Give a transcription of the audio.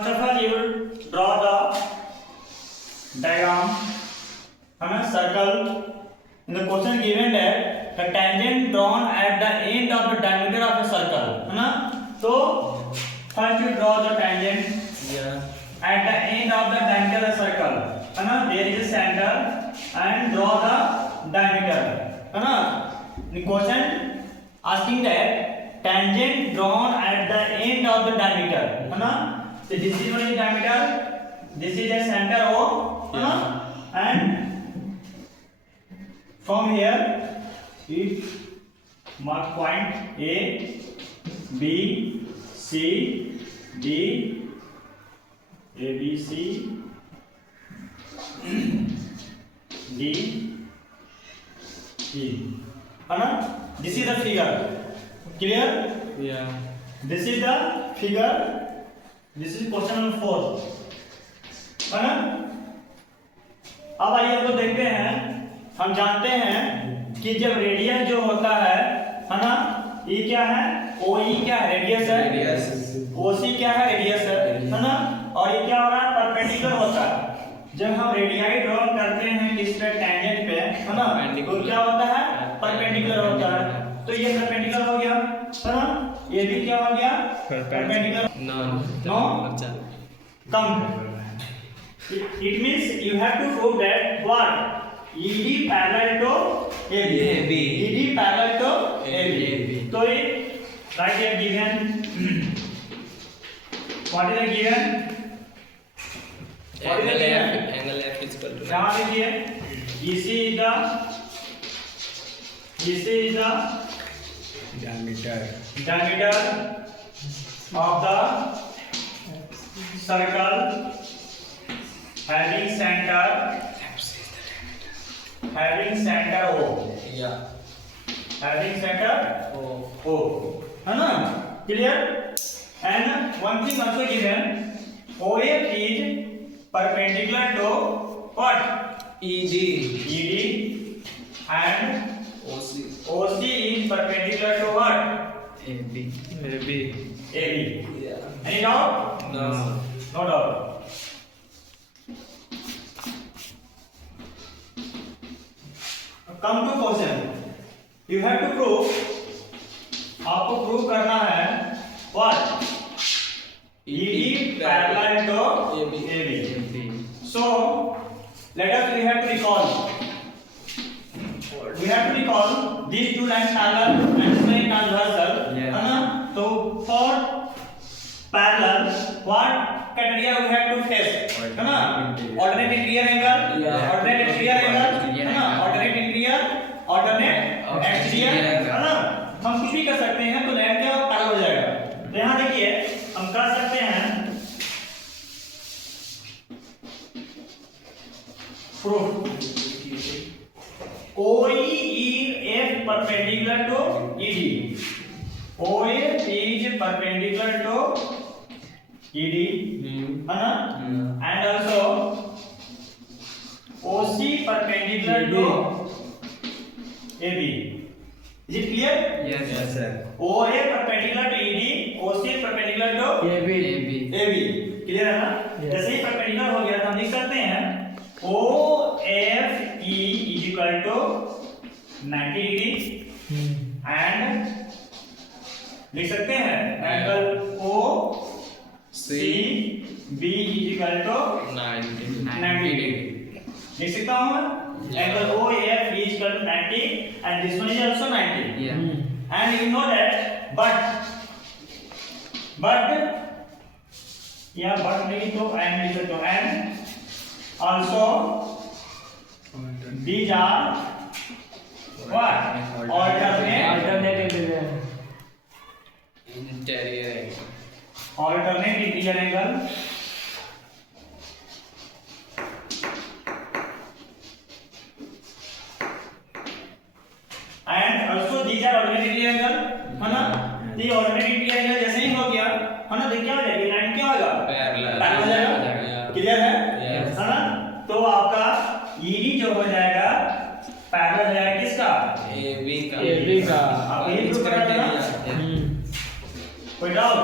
First of all, you will draw the diagram on a circle. In the question given that the tangent drawn at the end of the diameter of a circle, है ना? So first you draw the tangent at the end of the diameter of the circle, है ना? There is a center and draw the diameter, है ना? The question asking that tangent drawn at the end of the diameter, है ना? So this is one diameter, this is a center O, है ना? And from here it mark point A, B, C, D, A, B, C, D, E, है ना? This is the figure. Clear? Yeah. This is the figure. This is question number 4, है ना? अब आइए हम लोग देखते हैं, हम जानते हैं कि जब रेडियस जो होता है ना, ये क्या है? OE क्या है? रेडियस है। OC क्या है? रेडियस है ना? और ये क्या हो रहा है? परपेंडिकुलर होता है। जब हम रेडियाई ड्रॉ करते हैं किस पे? टेंजेंट पे, है ना? तो क्या होता है? परपेंडिकुलर होता है। तो ये परपेंडिकुलर हो गया, है ना? ये भी क्या हो गया? Perpendicular. No? Come. It means you have to prove that what? ED parallel to AB. ED parallel to AB. So it right here given. What is the given? What is the given? Angle F is equal to. यहाँ देखिए, EC is the diameter of the circle having center O. Yeah. Having center O. है ना? Clear? And one thing also given, OF is perpendicular to what? ED and OC is perpendicular to what? AB. AB. Any doubt? No. No doubt. Come to question. You have to prove. आपको prove करना है what? ED parallel to AB. So let us we have to recall. We have to recall these two lines parallel and straight transversal, है ना? तो for parallel, what criteria we have to face, है ना? Alternate interior angle, alternate exterior angle, है ना? Alternate interior, alternate exterior, है ना? हम कुछ भी कर सकते हैं तो लाइन क्या पैरेलल हो जाएगा। तो यहाँ देखिए हम कर सकते हैं proof. OEF perpendicular to ED. OF is perpendicular to ED, है ना? And also OC perpendicular to AB. Is it clear? Yes, sir. OA perpendicular to ED, OC perpendicular to AB. Clear है ना? जैसे ही perpendicular हो गया तो हम लिख सकते हैं OFE is equal to 90 degree and लिख सकते हैं angle OCB is equal to 90 degree। लिख सकता हूँ मैं angle OF is equal to 90 and this one is also 90। And you know that but या but नहीं तो and लिख सकते हो and also these are what? Alternate interior angle and also these are alternate interior angle, है ना? ये alternate interior angle जैसे ही हो गया, है ना? तो क्या हो जाएगा? लाइन क्या होगा? पैरेलल हो जाएगा। क्लियर है? है ना? तो आपका ED जो हो जाएगा पैरेलल हो जाएगा किसका? AB का। आप यही प्रूव करा देना। कोई डाउट?